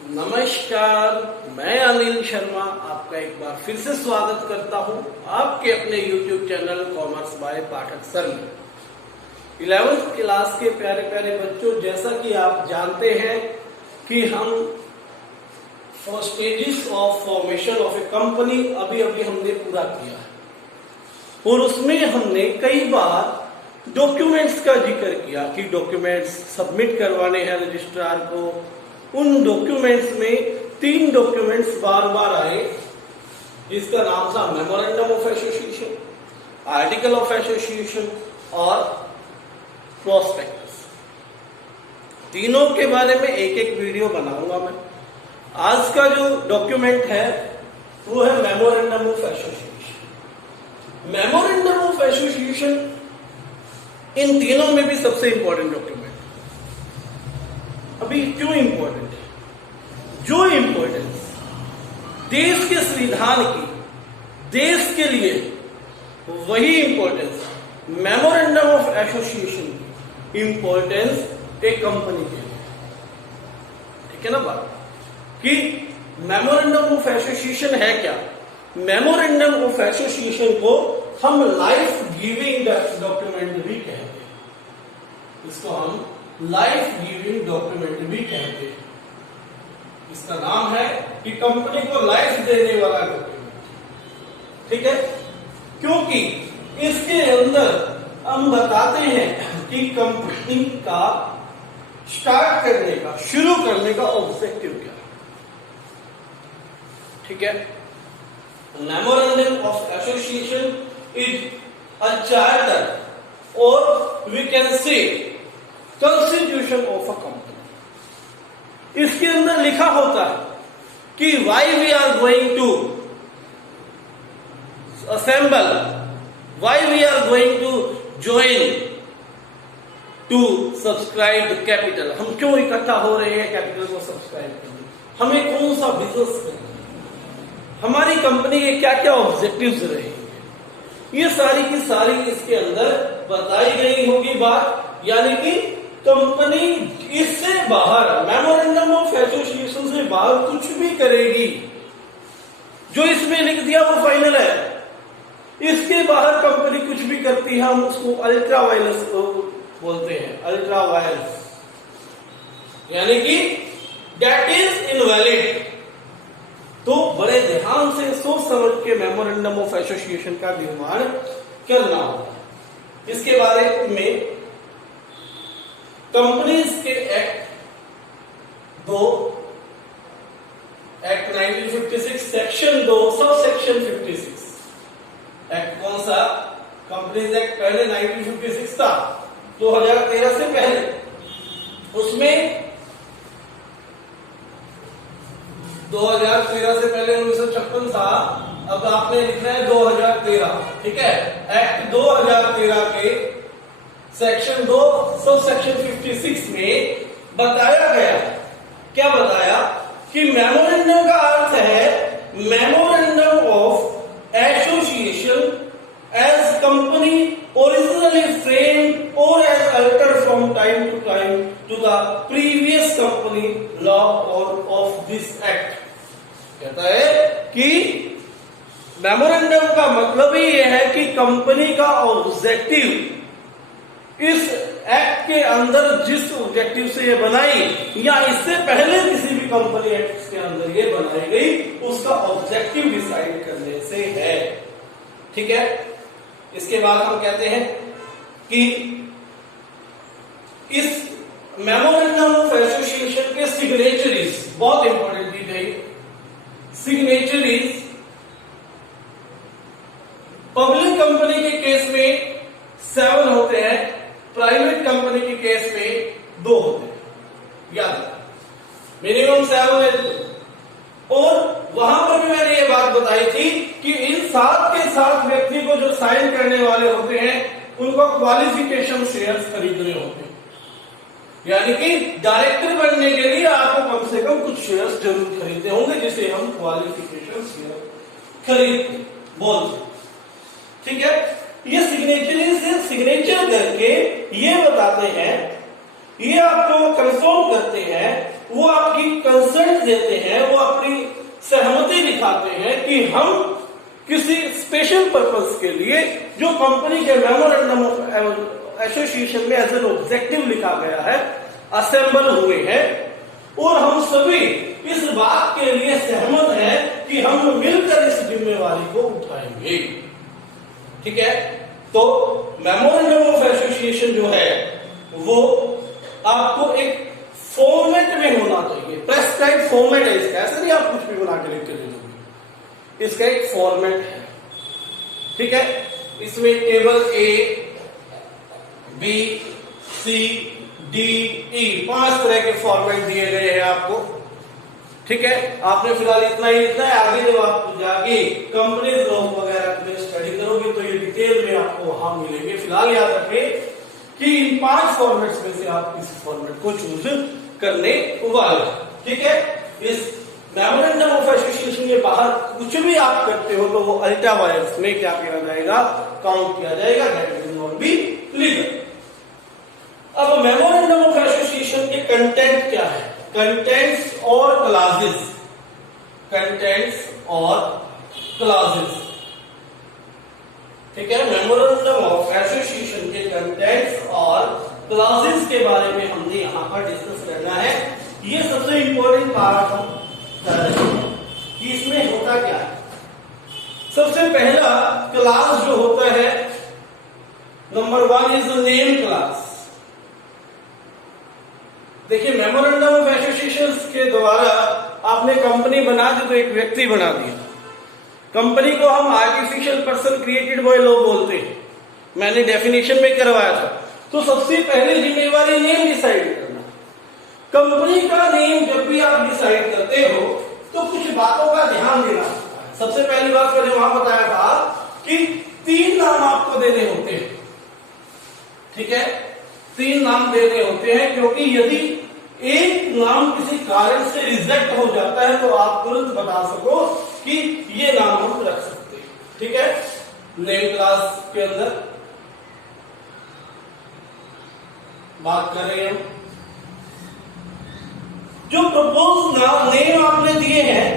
नमस्कार, मैं अनिल शर्मा आपका एक बार फिर से स्वागत करता हूं आपके अपने YouTube channel commerce by Pathak sir में। 11th क्लास के प्यारे प्यारे बच्चों, जैसा कि आप जानते हैं कि हम stages of formation of A company अभी हमने पूरा किया है और उसमें हमने कई बार डॉक्यूमेंट्स का जिक्र किया कि डॉक्यूमेंट्स सबमिट करवाने हैं रजिस्ट्रार को। उन डॉक्यूमेंट्स में 3 डॉक्यूमेंट्स बार बार आए, जिसका नाम था memorandum of association, article of association और प्रोस्पेक्टस। तीनों के बारे में एक एक वीडियो बनाऊंगा मैं। आज का जो डॉक्यूमेंट है वो है memorandum of association. Memorandum of association इन तीनों में भी सबसे इंपॉर्टेंट डॉक्यूमेंट। अभी क्यों इंपॉर्टेंट है? जो इंपॉर्टेंस देश के संविधान की, देश के लिए, वही इंपॉर्टेंस मेमोरेंडम ऑफ एसोसिएशन की इंपॉर्टेंस एक कंपनी के लिए। ठीक है ना बात, कि मेमोरेंडम ऑफ एसोसिएशन है क्या? मेमोरेंडम ऑफ एसोसिएशन को हम लाइफ गिविंग डॉक्यूमेंट भी कहते हैं। इसको हम लाइफ गिविंग डॉक्यूमेंट भी कहते हैं। इसका नाम है कि कंपनी को लाइफ देने वाला डॉक्यूमेंट। ठीक है, क्योंकि इसके अंदर हम बताते हैं कि कंपनी का स्टार्ट करने का, शुरू करने का ऑब्जेक्टिव क्या है। ठीक है, memorandum of association is a charter और we can say constitution of a company. इसके अंदर लिखा होता है कि why we are going to assemble, why we are going to join to subscribe the capital. हम क्यों इकट्ठा हो रहे हैं कैपिटल को सब्सक्राइब करने? हमें कौन सा बिजनेस करना है, हमारी कंपनी के क्या क्या ऑब्जेक्टिव्स रहेंगे, ये सारी की सारी इसके अंदर बताई गई होगी बात। यानी कि कंपनी इससे बाहर, मेमोरेंडम ऑफ एसोसिएशन से बाहर कुछ भी करेगी, जो इसमें लिख दिया वो फाइनल है। इसके बाहर कंपनी कुछ भी करती है, हम उसको अल्ट्रा वायलेंस बोलते हैं, अल्ट्रा वायलेंस, यानी कि दैट इज इनवैलिड। तो बड़े ध्यान से सोच समझ के मेमोरेंडम ऑफ एसोसिएशन का निर्माण करना होगा। इसके बारे में कंपनीज के act 2, act 1956 section 2 sub section 56। Act कौन सा? कंपनीज एक्ट पहले 1956 था, 2013 से पहले। उसमें 2013 से पहले 1956 था, अब आपने लिखना है 2013। ठीक है, एक्ट 2013 के सेक्शन 2 सब सेक्शन 56 में बताया गया, क्या बताया कि मेमोरेंडम का अर्थ है memorandum of association as company originally framed और as altered from time to the previous company law और ऑफ दिस एक्ट। कहता है कि मेमोरेंडम का मतलब ही यह है कि कंपनी का ऑब्जेक्टिव इस एक्ट के अंदर जिस ऑब्जेक्टिव से ये बनाई, या इससे पहले किसी भी कंपनी एक्ट के अंदर ये बनाई गई, उसका ऑब्जेक्टिव डिसाइड करने से है। ठीक है, इसके बाद हम कहते हैं कि इस मेमोरेंडम ऑफ एसोसिएशन के सिग्नेचरीज बहुत इंपॉर्टेंट दी गई। सिग्नेचरीज पब्लिक कंपनी के केस में 7 होते हैं, प्राइवेट कंपनी के केस में 2 होते हैं। याद, मिनिमम 7 है। और वहां पर भी मैंने ये बात बताई थी कि इन 7 के 7 व्यक्ति को जो साइन करने वाले होते हैं, उनको क्वालिफिकेशन शेयर्स खरीदने होते हैं। यानी कि डायरेक्टर बनने के लिए आपको कम से कम कुछ शेयर्स जरूर खरीदने होंगे, जिसे हम क्वालिफिकेशन शेयर खरीदते बोलते। ठीक है, ये सिग्नेचर करके ये बताते हैं, ये आपको कंफर्म करते हैं वो आपकी कंसर्ट देते हैं, वो अपनी सहमति दिखाते हैं कि हम किसी स्पेशल पर्पस के लिए जो कंपनी के मेमोरेंडम ऑफ एसोसिएशन में एज एन ऑब्जेक्टिव लिखा गया है असेंबल हुए हैं, और हम सभी इस बात के लिए सहमत हैं कि हम मिलकर इस जिम्मेवारी को उठाएंगे। ठीक है, तो मेमोरेंडम ऑफ एसोसिएशन जो है वो आपको एक फॉर्मेट में होना चाहिए, प्रेस्क्राइब फॉर्मेट है इसका, ऐसे नहीं आप कुछ भी बना के लिख के दे दोगे, इसका एक फॉर्मेट है। ठीक है, इसमें table A B C D E 5 तरह के फॉर्मेट दिए गए हैं आपको। ठीक है, आपने फिलहाल इतना ही लिखना है, आगे जब आप जाके कंपनी लॉ वगैरह में स्टडी करोगे तो ये डिटेल में आपको वहां मिलेंगे। फिलहाल याद रखें कि इन 5 फॉर्मेट्स में से आप किसी फॉर्मेट को चूज करने वाले। ठीक है, इस मेमोरेंडम ऑफ एसोसिएशन के बाहर कुछ भी आप करते हो तो वो अल्ट्रा वायर्स में क्या किया जाएगा, काउंट किया जाएगा, that will not be legal. अब मेमोरेंडम ऑफ एसोसिएशन के कंटेंट क्या है, कंटेंट्स और क्लासेस, कंटेंट्स और क्लासेस। ठीक है, मेमोरेंडम ऑफ एसोसिएशन के कंटेंट्स और क्लासेस के बारे में हमने यहां पर डिस्कस करना है। ये सबसे इंपॉर्टेंट पार्ट हम कर रहे हैं कि इसमें होता क्या है। सबसे पहला क्लास जो होता है, number 1 is the name class. देखिए, मेमोरेंडम ऑफ एसोसिएशन के द्वारा आपने कंपनी बना दी तो एक व्यक्ति बना दिया। कंपनी को हम artificial person created by law बोलते हैं, मैंने डेफिनेशन में करवाया था। तो सबसे पहले जिम्मेवारी नेम डिसाइड करना। कंपनी का नेम जब भी आप डिसाइड करते हो तो कुछ बातों का ध्यान देना। सबसे पहली बात मैंने वहां बताया था कि 3 नाम आपको देने होते हैं। ठीक है, 3 नाम देने होते हैं, क्योंकि यदि एक नाम किसी कारण से रिजेक्ट हो जाता है तो आप तुरंत बता सको कि ये नाम हम रख सकते हैं। ठीक है, नेम क्लास के अंदर बात कर रहे हैं हम। जो प्रपोज नेम आपने दिए हैं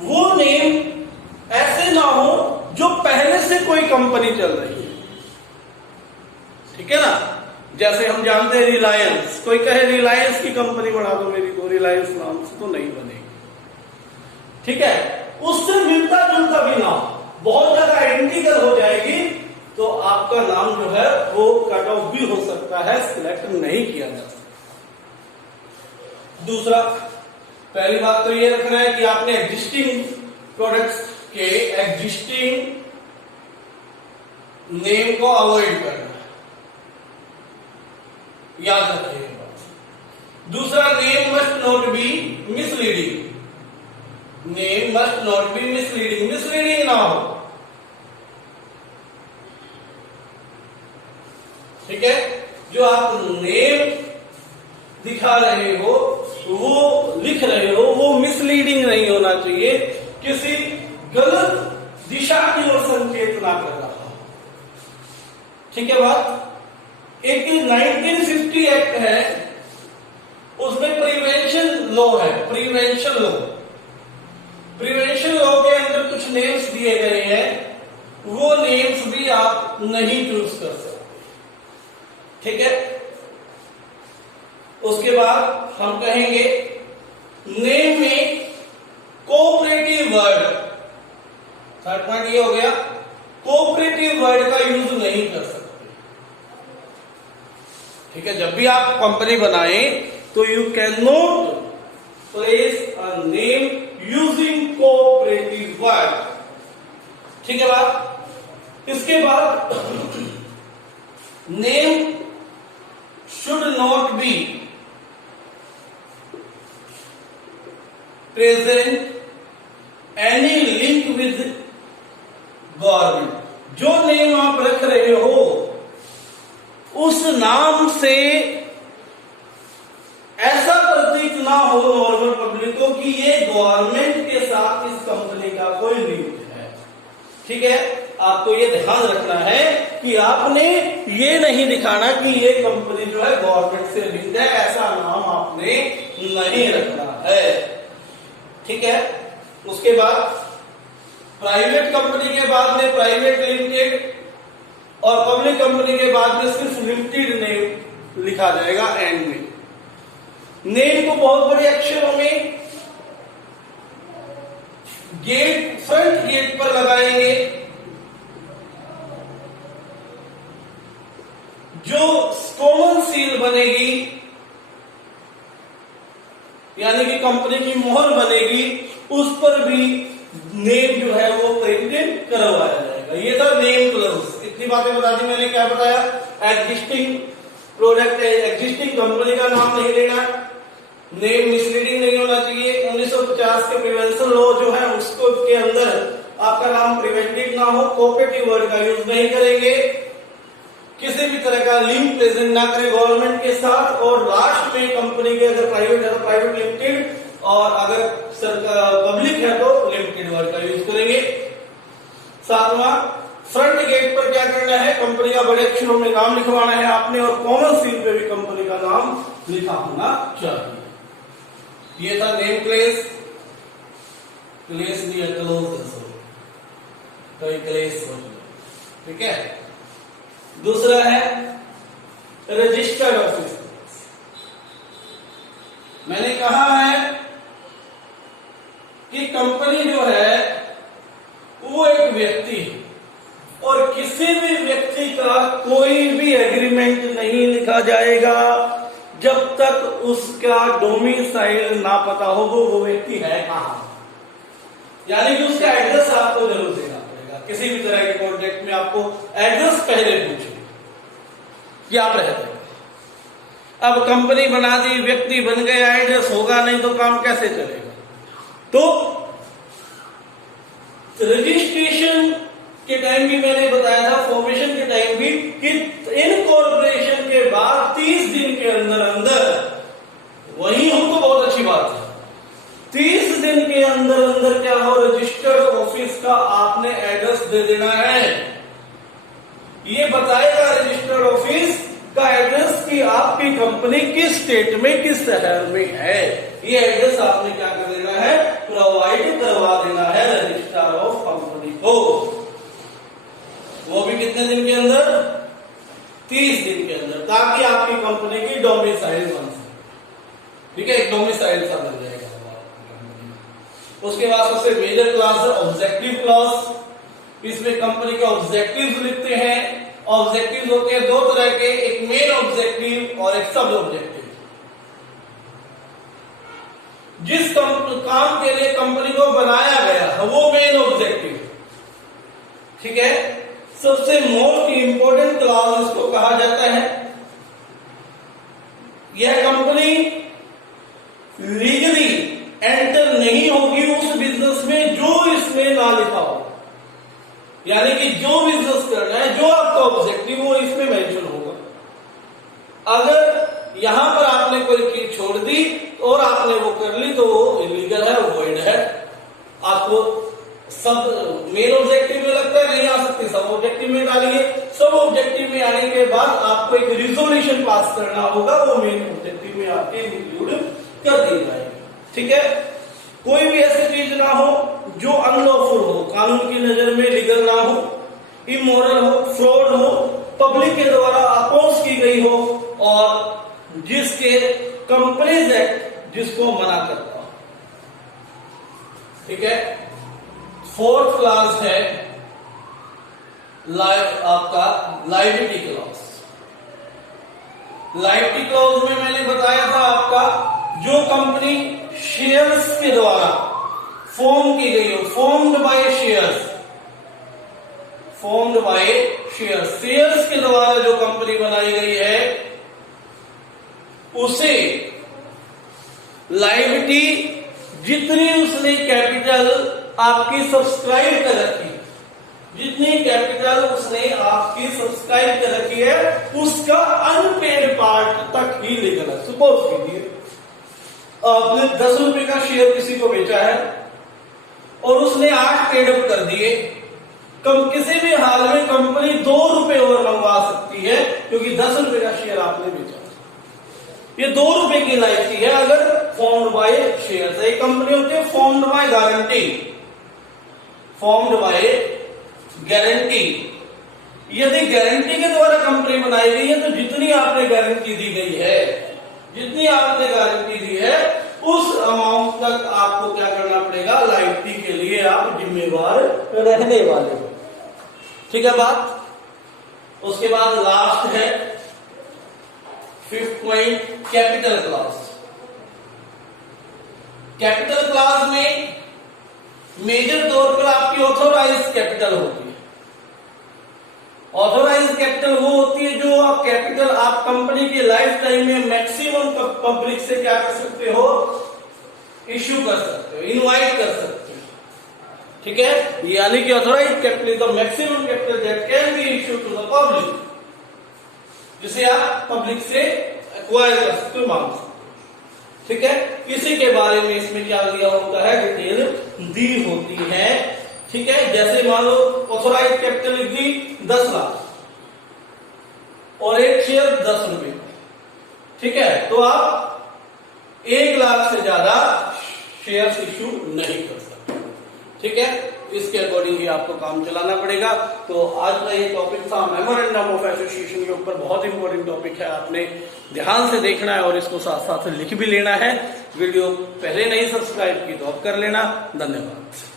वो नेम ऐसे ना हो जो पहले से कोई कंपनी चल रही है। ठीक है ना, जैसे हम जानते हैं रिलायंस, कोई कहे रिलायंस की कंपनी बना दो मेरी को, रिलायंस नाम से तो नहीं बनेगी। ठीक है, उससे मिलता जुलता भी ना हो, बहुत ज्यादा आइडेंटिकल हो जाएगी तो आपका नाम जो है वो कट ऑफ भी हो सकता है, सिलेक्ट नहीं किया जा सकता। दूसरा, पहली बात तो ये रखना है कि आपने एग्जिस्टिंग प्रोडक्ट्स के एग्जिस्टिंग नेम को अवॉइड करना है, याद रखिएगा। दूसरा, name must not be misleading, name must not be misleading, misleading ना हो। ठीक है, जो आप नेम दिखा रहे हो, वो लिख रहे हो, वो मिसलीडिंग नहीं होना चाहिए, किसी गलत दिशा की ओर संकेत ना कर रहा हो। ठीक है बात। एक 1950 एक्ट है, उसमें प्रिवेंशन लॉ है, प्रिवेंशन लॉ। प्रिवेंशन लॉ के अंदर कुछ नेम्स दिए गए हैं, वो नेम्स भी आप नहीं चूज कर सकते। ठीक है, उसके बाद हम कहेंगे नेम में कोऑपरेटिव वर्ड, थर्ड पॉइंट ये हो गया, कोऑपरेटिव वर्ड का यूज नहीं कर सकते। ठीक है, जब भी आप कंपनी बनाएं तो you can not place a name using cooperative word. ठीक है बात। इसके बाद name should not be present any link with government। जो नेम आप रख रहे हो उस नाम से ऐसा प्रतीत ना हो नॉर्मल पब्लिक को कि ये गवर्नमेंट के साथ इस कंपनी का कोई लिंक है। ठीक है, आपको ये ध्यान रखना है कि आपने ये नहीं दिखाना कि ये कंपनी जो है गवर्नमेंट से लिंक्ड है, ऐसा नाम आपने नहीं रखना है। ठीक है। उसके बाद प्राइवेट कंपनी के बाद में प्राइवेट लिमिटेड और पब्लिक कंपनी के बाद में सिर्फ लिमिटेड नेम लिखा जाएगा एंड में। नेम को बहुत बड़े अक्षरों में गेट, फ्रंट गेट पर लगाएंगे। जो कॉमन सील बनेगी यानी कि कंपनी की मोहर बनेगी, उस पर भी नेम जो है वो प्रिंटेड करवाया जाएगा। ये था नेम क्लोज। इतनी बातें बता दी मैंने। क्या बताया? एग्जिस्टिंग प्रोडक्ट, एग्जिस्टिंग कंपनी का नाम नहीं लेना, नेम मिसलीडिंग नहीं होना चाहिए। 1950 के प्रिवेंशन लॉ जो है उसको के अंदर आपका नाम प्रिवेंटिव ना हो, कोऑपरेटिव वर्ड का यूज नहीं करेंगे, किसी भी तरह का लिंक प्रेजेंट ना करें गवर्नमेंट के साथ, और लास्ट में कंपनी के अगर प्राइवेट है तो प्राइवेट लिमिटेड, और अगर सरकार पब्लिक है तो लिमिटेड वर्ड का यूज करेंगे। सातवां, फ्रंट गेट पर क्या करना है? कंपनी का बड़े अक्षरों में नाम लिखवाना है आपने, और कॉमन सील पे भी कंपनी का नाम लिखा होना चाहिए। ये था नेम प्लेस। प्लेस भी क्लोज, कई प्लेस। ठीक है। दूसरा है रजिस्टर्ड ऑफिस। मैंने कहा है कि कंपनी जो है वो एक व्यक्ति है, और किसी भी व्यक्ति का कोई भी एग्रीमेंट नहीं लिखा जाएगा जब तक उसका डोमिसाइल ना पता हो वो व्यक्ति है कहां। यानी कि उसका एड्रेस आपको जरूर देना पड़ेगा। किसी भी तरह के कॉन्ट्रैक्ट में आपको एड्रेस पहले पूछे कि आप रहते हैं। अब कंपनी बना दी, व्यक्ति बन गया, एड्रेस होगा नहीं तो काम कैसे चलेगा? तो रजिस्ट्रेशन के टाइम भी मैंने बताया था, फॉर्मेशन के टाइम भी, कि इनकॉर्पोरेशन के बाद 30 दिन के अंदर वही हो तो बहुत अच्छी बात है। 30 दिन के अंदर क्या हो, रजिस्टर्ड ऑफिस का आपने एड्रेस दे देना है। ये बताएगा रजिस्टर्ड ऑफिस का एड्रेस कि आपकी कंपनी किस स्टेट में, किस शहर में है। ये एड्रेस आपने क्या कर देना है? प्रोवाइड करवा देना है रजिस्ट्रार ऑफ कंपनी को। वो भी कितने दिन के अंदर? 30 दिन के अंदर, ताकि आपकी कंपनी की डोमिसाइल बन सके। ठीक है, एक डोमिसाइल सा बन जाएगा। उसके बाद सबसे मेजर क्लास है ऑब्जेक्टिव क्लॉज। इसमें कंपनी के ऑब्जेक्टिव्स लिखते हैं। ऑब्जेक्टिव्स होते हैं दो तरह के, एक मेन ऑब्जेक्टिव और एक सब ऑब्जेक्टिव। जिस काम के लिए कंपनी को बनाया गया है वो मेन ऑब्जेक्टिव। ठीक है। सबसे मोस्ट इंपोर्टेंट क्लॉज इसको कहा जाता है। यह कंपनी लीगली एंटर नहीं होगी उस बिजनेस में जो इसमें ना लिखा हो। यानी कि जो बिजनेस करना है, जो आपका ऑब्जेक्टिव वो इसमें मेंशन होगा। अगर यहां पर आपने कोई चीज छोड़ दी और आपने वो कर ली तो वो इलीगल है, वॉइड है। आपको सब मेन ऑब्जेक्टिव में लगता है नहीं आ सकती, सब ऑब्जेक्टिव में डालिए। सब ऑब्जेक्टिव में आने के बाद आपको एक रिजोल्यूशन पास करना होगा, वो मेन ऑब्जेक्टिव में आपके इंक्लूड कर दी जाएगी। ठीक है। कोई भी ऐसी चीज ना हो जो अनलॉफुल हो, कानून की नजर में लीगल ना हो, इमोरल हो, फ्रॉड हो, पब्लिक के द्वारा अपोज की गई हो, और जिसके कंपनीज एक्ट जिसको मना करता हो। ठीक है। फोर्थ क्लास है आपका लायबिलिटी क्लॉज। लायबिलिटी क्लॉज में मैंने बताया था आपका जो कंपनी शेयर्स के द्वारा फॉर्म की गई हो, formed by shares, formed by shares, shares के द्वारा जो कंपनी बनाई गई है उसे लायबिलिटी जितनी उसने कैपिटल आपकी सब्सक्राइब कर रखी, जितनी कैपिटल उसने आपकी सब्सक्राइब कर रखी है उसका अनपेड पार्ट तक ही लीगल है। सपोज कीजिए आपने 10 रुपए का शेयर किसी को बेचा है और उसने 8 पेड अप कर दिए, किसी भी हाल में कंपनी 2 रुपए और मंगवा सकती है, क्योंकि 10 रुपए का शेयर आपने बेचा। ये 2 रुपए की लाइफ है अगर फॉर्म्ड बाय शेयर। एक कंपनी होती है formed by guarantee, formed by guarantee. यदि गारंटी के द्वारा कंपनी बनाई गई है तो जितनी आपने गारंटी दी गई है, जितनी आपने गारंटी दी है उस अमाउंट तक आपको क्या करना पड़ेगा, लाइबिलिटी के लिए आप जिम्मेवार रहने वाले हो। ठीक है बात। उसके बाद लास्ट है 5th point, capital clause. Capital clause में मेजर तौर पर आपकी ऑथोराइज कैपिटल होती है। ऑथोराइज कैपिटल वो होती है जो आप कैपिटल आप कंपनी की लाइफ टाइम में मैक्सिमम पब्लिक से क्या कर सकते हो, इश्यू कर सकते हो, इनवाइट कर सकते हो। ठीक है, यानी कि authorise capital is the maximum capital that can be issue to the public, जिसे आप पब्लिक से एक्वायर कर सकते हो, मांग सकते हो। ठीक है, इसी के बारे में इसमें क्या दिया होता है, डिटेल दी होती है। ठीक है, जैसे मान लो ऑथोराइज कैपिटल लिख दी 10 लाख और एक शेयर 10 रुपए। ठीक है, तो आप 1 लाख से ज्यादा शेयर इश्यू नहीं कर सकते। ठीक है, इसके अकॉर्डिंग ही आपको काम चलाना पड़ेगा। तो आज का ये टॉपिक था मेमोरेंडम ऑफ एसोसिएशन के ऊपर, बहुत इंपॉर्टेंट टॉपिक है, आपने ध्यान से देखना है और इसको साथ साथ लिख भी लेना है। वीडियो पहले नहीं सब्सक्राइब की तो अब कर लेना। धन्यवाद।